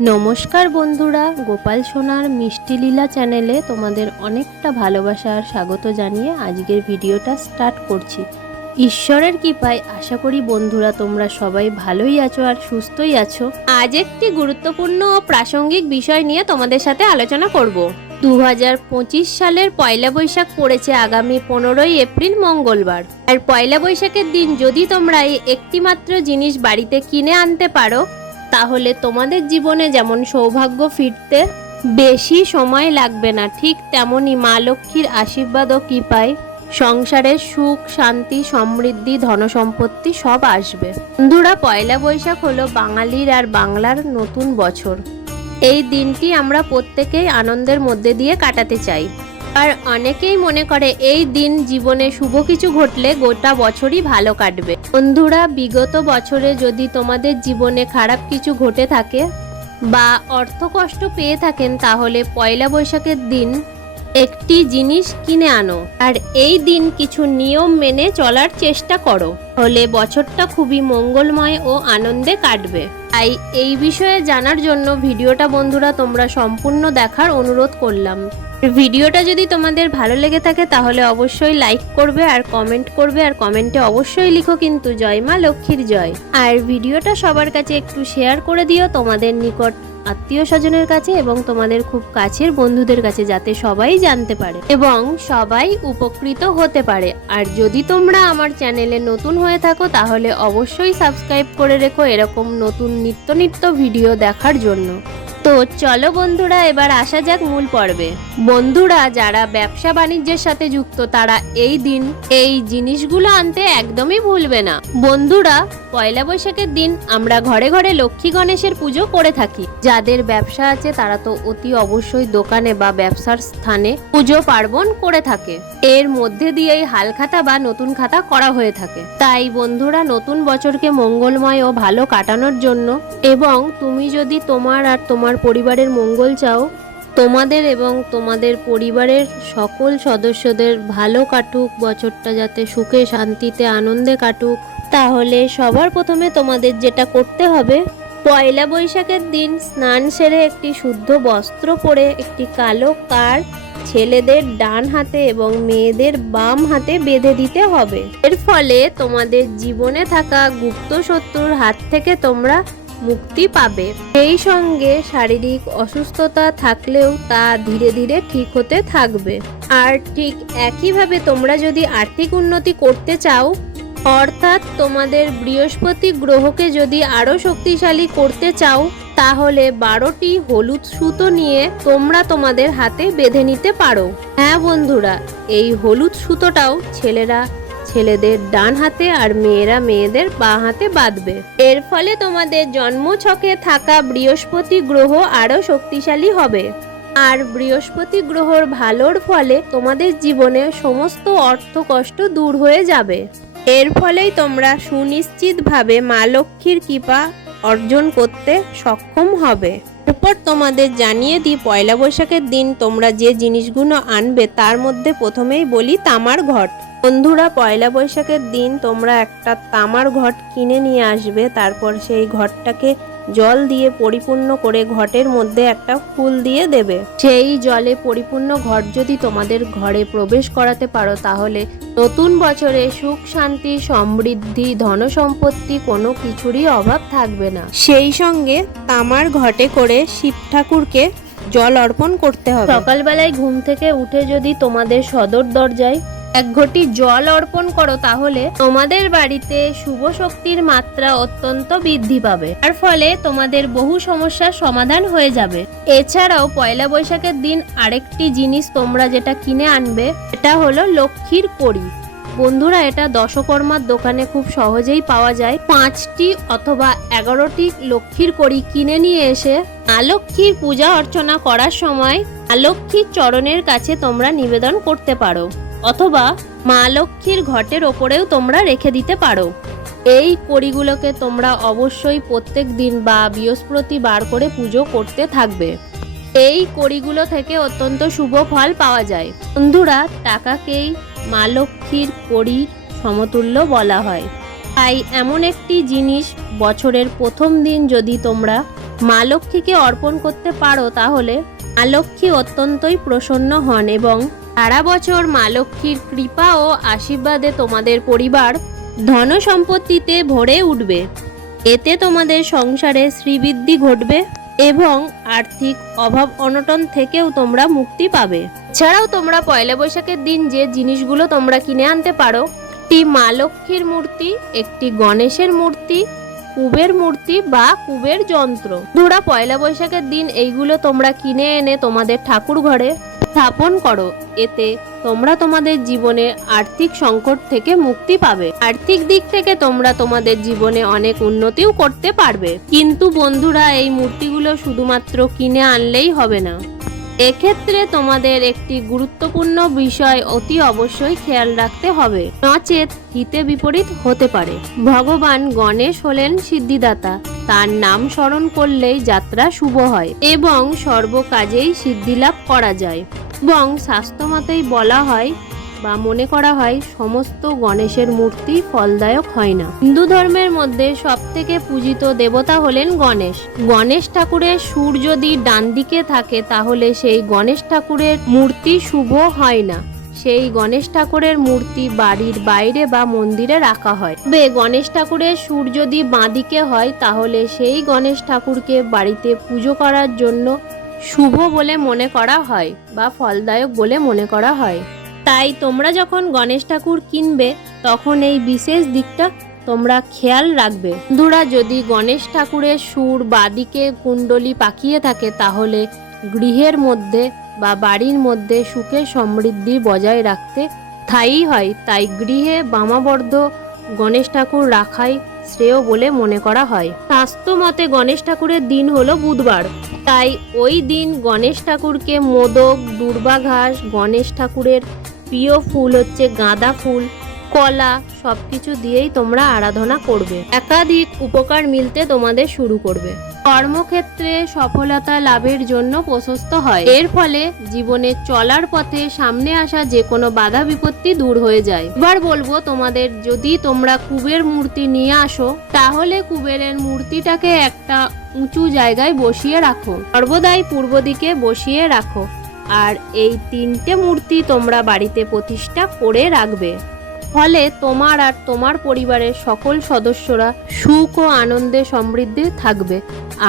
নমস্কার বন্ধুরা, গোপাল সোনার মিষ্টি লীলা চ্যানেলে তোমাদের অনেকটা ভালোবাসা আর স্বাগত জানিয়ে আজকের ভিডিওটা স্টার্ট করছি। ঈশ্বরের কৃপায় আশা করি বন্ধুরা তোমরা সবাই ভালোই আছো আর সুস্থই আছো। আজ একটি গুরুত্বপূর্ণ ও প্রাসঙ্গিক বিষয় নিয়ে তোমাদের সাথে আলোচনা করব। দু হাজার পঁচিশ সালের পয়লা বৈশাখ পড়েছে আগামী পনেরোই এপ্রিল মঙ্গলবার। আর পয়লা বৈশাখের দিন যদি তোমরা এই একটিমাত্র জিনিস বাড়িতে কিনে আনতে পারো তাহলে তোমাদের জীবনে যেমন সৌভাগ্য ফিরতে বেশি সময় লাগবে না, ঠিক তেমনই মা লক্ষ্মীর আশীর্বাদ ও কৃপায় সংসারের সুখ, শান্তি, সমৃদ্ধি, ধনসম্পত্তি সব আসবে। বন্ধুরা, পয়লা বৈশাখ হলো বাঙালির আর বাংলার নতুন বছর। এই দিনটি আমরা প্রত্যেকেই আনন্দের মধ্যে দিয়ে কাটাতে চাই। আর অনেকেই মনে করে এই দিন জীবনে শুভ কিছু ঘটলে গোটা বছরই ভালো কাটবে। বন্ধুরা, বিগত বছরে যদি তোমাদের জীবনে খারাপ কিছু ঘটে থাকে বা অর্থ কষ্ট পেয়ে থাকেন, তাহলে পয়লা বৈশাখের দিন একটি জিনিস কিনে আনো। আর এই দিন কিছু নিয়ম মেনে চলার চেষ্টা করো। হলে বছরটা খুবই মঙ্গলময় ও আনন্দে কাটবে। তাই এই বিষয়ে জানার জন্য ভিডিওটা বন্ধুরা, তোমরা সম্পূর্ণ দেখার অনুরোধ করলাম। ভিডিওটা যদি তোমাদের ভালো লেগে থাকে, তাহলে অবশ্যই লাইক করবে আর কমেন্ট করবে, আর কমেন্টে অবশ্যই লিখো কিন্তু জয় মা লক্ষ্মীর জয়। আর ভিডিওটা সবার কাছে একটু শেয়ার করে দিও তোমাদের নিকট আত্মীয় স্বজনের কাছে এবং তোমাদের খুব কাছের বন্ধুদের কাছে যাতে সবাই জানতে পারে এবং সবাই উপকৃত হতে পারে। আর যদি তোমরা আমার চ্যানেলে নতুন হয়ে থাকো, তাহলে অবশ্যই সাবস্ক্রাইব করে রেখো এরকম নতুন নিত্য নিত্য ভিডিও দেখার জন্য। তো চলো বন্ধুরা, এবার আসা যাক মূল পর্বে। বন্ধুরা, যারা ব্যবসা বাণিজ্যের সাথে যুক্ত, তারা এই দিন এই জিনিসগুলো আনতে একদমই ভুলবে না। বন্ধুরা, পয়লা বৈশাখের দিন আমরা ঘরে ঘরে লক্ষ্মী গণেশের পুজো করে থাকি। যাদের ব্যবসা আছে, তারা তো অতি অবশ্যই দোকানে বা ব্যবসার স্থানে পুজো পার্বণ করে থাকে। এর মধ্যে দিয়েই হাল খাতা বা নতুন খাতা করা হয়ে থাকে। তাই বন্ধুরা, নতুন বছরকে মঙ্গলময় ও ভালো কাটানোর জন্য এবং তুমি যদি তোমার আর তোমার পরিবারের মঙ্গল চাও। তোমাদের এবং তোমাদের পরিবারের সকল সদস্যদের ভালো কাটুক, বছরটা যাতে সুখে, শান্তিতে, আনন্দে কাটুক। তাহলে সবার প্রথমে তোমাদের যেটা করতে হবে, পয়লা বৈশাখের দিন স্নান সেরে একটি শুদ্ধ বস্ত্র পরে একটি কালো কার ছেলেদের ডান হাতে এবং মেয়েদের বাম হাতে বেঁধে দিতে হবে। এর ফলে তোমাদের জীবনে থাকা গুপ্ত শত্রুর হাত থেকে তোমরা মুক্তি পাবে। সেই সঙ্গে শারীরিক অসুস্থতা থাকলেও তা ধীরে ধীরে ঠিক হতে থাকবে। আর ঠিক একইভাবে তোমরা যদি আর্থিক উন্নতি করতে চাও, অর্থাৎ তোমাদের বৃহস্পতি গ্রহকে যদি আরও শক্তিশালী করতে চাও, তাহলে বারোটি হলুদ সুতো নিয়ে তোমরা তোমাদের হাতে বেঁধে নিতে পারো। হ্যাঁ বন্ধুরা, এই হলুদ সুতোটাও ছেলেরা ছেলেদের ডান হাতে আর মেয়েরা মেয়েদের বাঁ হাতে বাঁধবে। এর ফলে তোমাদের জন্মছকে থাকা বৃহস্পতি গ্রহ আরও শক্তিশালী হবে। আর বৃহস্পতি গ্রহর ভালোর ফলে তোমাদের জীবনে সমস্ত অর্থ কষ্ট দূর হয়ে যাবে। এর ফলেই তোমরা সুনিশ্চিতভাবে মা লক্ষ্মীর কৃপা অর্জন করতে সক্ষম হবে। এরপর তোমাদের জানিয়ে দিই, পয়লা বৈশাখের দিন তোমরা যে জিনিসগুলো আনবে তার মধ্যে প্রথমেই বলি তামার ঘট। বন্ধুরা, পয়লা বৈশাখের দিন তোমরা একটা তামার ঘট কিনে নিয়ে আসবে। তারপর সেই ঘরটাকে জল দিয়ে পরিপূর্ণ করে ঘটের মধ্যে একটা ফুল দিয়ে দেবে। সেই জলে পরিপূর্ণ ঘট যদি তোমাদের ঘরে প্রবেশ করাতে পারো, তাহলে নতুন বছরে সুখ, শান্তি, সমৃদ্ধি, ধন সম্পত্তি কোনো কিছুরই অভাব থাকবে না। সেই সঙ্গে তামার ঘটে করে শিব ঠাকুরকে জল অর্পণ করতে হবে। সকালবেলায় ঘুম থেকে উঠে যদি তোমাদের সদর দরজায় এক ঘটি জল অর্পণ করো তাহলে তোমাদের বাড়িতে শুভ শক্তির মাত্রা অত্যন্ত বৃদ্ধি পাবে। তার ফলে তোমাদের বহু সমস্যার সমাধান হয়ে যাবে। এছাড়াও পয়লা বৈশাখের দিন আরেকটি জিনিস তোমরা যেটা কিনে আনবে এটা হলো লক্ষ্মীর কড়ি বন্ধুরা, এটা দশকর্মার দোকানে খুব সহজেই পাওয়া যায়। পাঁচটি অথবা এগারোটি লক্ষ্মীর কড়ি কিনে নিয়ে এসে মা লক্ষ্মীর পূজা অর্চনা করার সময় মা লক্ষ্মীর চরণের কাছে তোমরা নিবেদন করতে পারো। অথবা মা লক্ষ্মীর ঘটের ওপরেও তোমরা রেখে দিতে পারো। এই কড়িগুলোকে তোমরা অবশ্যই প্রত্যেক দিন বা বৃহস্পতিবার করে পুজো করতে থাকবে। এই কড়িগুলো থেকে অত্যন্ত শুভ ফল পাওয়া যায়। বন্ধুরা, টাকাকেই মা লক্ষ্মীর কড়ির সমতুল্য বলা হয়। তাই এমন একটি জিনিস বছরের প্রথম দিন যদি তোমরা মা লক্ষ্মীকে অর্পণ করতে পারো, তাহলে মা লক্ষ্মী অত্যন্তই প্রসন্ন হন এবং সারা বছর মা লক্ষ্মীর কৃপা ও আশীর্বাদে তোমাদের পরিবার ধন সম্পত্তিতে ভরে উঠবে। এতে তোমাদের সংসারে শ্রীবৃদ্ধি ঘটবে এবং আর্থিক অভাব অনটন থেকেও তোমরা মুক্তি পাবে। ছাড়াও তোমরা পয়লা বৈশাখের দিন যে জিনিসগুলো তোমরা কিনে আনতে পারো একটি মা লক্ষ্মীর মূর্তি, একটি গণেশের মূর্তি, কুবের মূর্তি বা কুবের যন্ত্র। ধরা পয়লা বৈশাখের দিন এইগুলো তোমরা কিনে এনে তোমাদের ঠাকুর ঘরে স্থাপন করো, এতে তোমরা তোমাদের জীবনে আর্থিক সংকট থেকে মুক্তি পাবে। আর্থিক দিক থেকে তোমরা তোমাদের জীবনে অনেক উন্নতিও করতে পারবে। কিন্তু বন্ধুরা, এই মূর্তিগুলো শুধুমাত্র কিনে আনলেই হবে না। এক্ষেত্রে তোমাদের একটি গুরুত্বপূর্ণ বিষয় অতি অবশ্যই খেয়াল রাখতে হবে। নচেত হিতে বিপরীত হতে পারে। ভগবান গণেশ হলেন সিদ্ধিদাতা। তার নাম স্মরণ করলেই যাত্রা শুভ হয় এবং সর্বকাজেই সিদ্ধিলাভ করা যায়। এবং শাস্ত্রমতেই বলা হয় বা মনে করা হয় সমস্ত গণেশের মূর্তি ফলদায়ক হয় না। হিন্দু ধর্মের মধ্যে সব থেকে পূজিত দেবতা হলেন গণেশ। গণেশ ঠাকুরের সুর যদি ডান দিকে থাকে, তাহলে সেই গণেশ ঠাকুরের মূর্তি শুভ হয় না। সেই গণেশ ঠাকুরের মূর্তি বাড়ির বাইরে বা মন্দিরে রাখা হয়। তবে গণেশ ঠাকুরের সুর যদি বাঁদিকে হয়, তাহলে সেই গণেশ ঠাকুরকে বাড়িতে পুজো করার জন্য শুভ বলে মনে করা হয় বা ফলদায়ক বলে মনে করা হয়। তাই তোমরা যখন গণেশ ঠাকুর কিনবে, তখন এই বিশেষ দিকটা তোমরা খেয়াল রাখবে। বন্ধুরা, যদি গণেশ ঠাকুরের সুর বাদিকে কুণ্ডলি পাকিয়ে থাকে, তাহলে গৃহের মধ্যে বা বাড়ির মধ্যে সুখে সমৃদ্ধি বজায় রাখতে স্থায়ী হয়। তাই গৃহে বামাবর্ধ গণেশ ঠাকুর রাখাই শ্রেয় বলে মনে করা হয়। স্বাস্থ্য মতে গণেশ ঠাকুরের দিন হলো বুধবার। তাই ওই দিন গণেশ ঠাকুরকে মোদক, দুর্বাঘাস, গণেশ ঠাকুরের প্রিয় ফুল হচ্ছে গাঁদা ফুল। কলা সব কিছু দিয়েই তোমরা আরাধনা করবে। একাধিক উপকার মিলতে তোমাদের শুরু করবে। কর্মক্ষেত্রে সফলতা লাভের জন্য প্রশস্ত হয়। এর ফলে জীবনে চলার পথে সামনে আসা যে কোনো বাধা বিপত্তি দূর হয়ে যায়। এবার বলব তোমাদের, যদি তোমরা কুবের মূর্তি নিয়ে আসো, তাহলে কুবেরের মূর্তিটাকে একটা উঁচু জায়গায় বসিয়ে রাখো। সর্বদাই পূর্ব দিকে বসিয়ে রাখো। আর এই তিনটে মূর্তি তোমরা বাড়িতে প্রতিষ্ঠা করে রাখবে। ফলে তোমার আর তোমার পরিবারের সকল সদস্যরা সুখ ও আনন্দে সমৃদ্ধি থাকবে।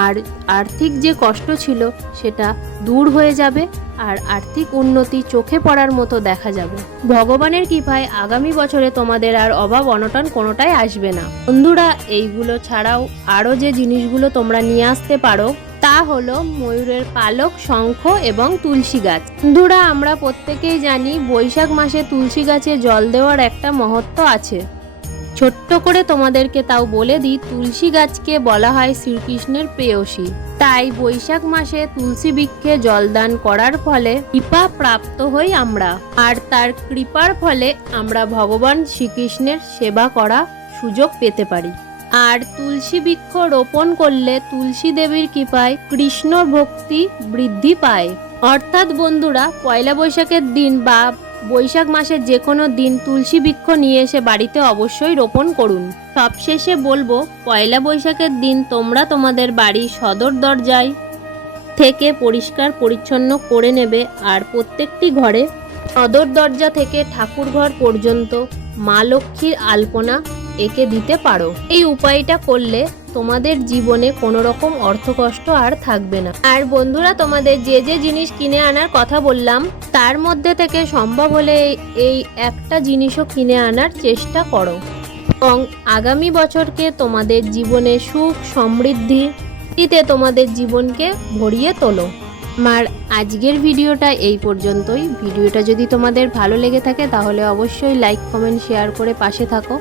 আর আর্থিক যে কষ্ট ছিল, সেটা দূর হয়ে যাবে আর আর্থিক উন্নতি চোখে পড়ার মতো দেখা যাবে। ভগবানের কৃপায় আগামী বছরে তোমাদের আর অভাব অনটন কোনোটাই আসবে না। বন্ধুরা, এইগুলো ছাড়াও আরও যে জিনিসগুলো তোমরা নিয়ে আসতে পারো তা হলো ময়ূরের পালক, শঙ্খ এবং তুলসী গাছ। বন্ধুরা, আমরা প্রত্যেকেই জানি বৈশাখ মাসে তুলসী গাছে জল দেওয়ার একটা মহত্ব আছে। ছোট্ট করে তোমাদেরকে তাও বলে দিই, তুলসী গাছকে বলা হয় শ্রীকৃষ্ণের প্রেয়সী। তাই বৈশাখ মাসে তুলসী বৃক্ষে জলদান করার ফলে কৃপা প্রাপ্ত হই আমরা। আর তার কৃপার ফলে আমরা ভগবান শ্রীকৃষ্ণের সেবা করা সুযোগ পেতে পারি। আর তুলসী বৃক্ষ রোপণ করলে তুলসী দেবীর কৃপায় কৃষ্ণ ভক্তি বৃদ্ধি পায়। অর্থাৎ বন্ধুরা, পয়লা বৈশাখের দিন বা বৈশাখ মাসের যে কোনো দিন তুলসী বৃক্ষ নিয়ে এসে বাড়িতে অবশ্যই রোপণ করুন। সবশেষে বলব, পয়লা বৈশাখের দিন তোমরা তোমাদের বাড়ির সদর দরজায় থেকে পরিষ্কার পরিচ্ছন্ন করে নেবে আর প্রত্যেকটি ঘরে সদর দরজা থেকে ঠাকুর ঘর পর্যন্ত মা লক্ষ্মীর আলপনা এঁকে দিতে পারো। এই উপায়টা করলে তোমাদের জীবনে কোনো রকম অর্থকষ্ট আর থাকবে না। আর বন্ধুরা, তোমাদের যে যে জিনিস কিনে আনার কথা বললাম, তার মধ্যে থেকে সম্ভব হলে এই একটা জিনিসও কিনে আনার চেষ্টা করো। এবং আগামী বছরকে তোমাদের জীবনে সুখ, সমৃদ্ধি তে তোমাদের জীবনকে ভরিয়ে তোলো। আমার আজকের ভিডিওটা এই পর্যন্তই। ভিডিওটা যদি তোমাদের ভালো লেগে থাকে, তাহলে অবশ্যই লাইক কমেন্ট শেয়ার করে পাশে থাকো।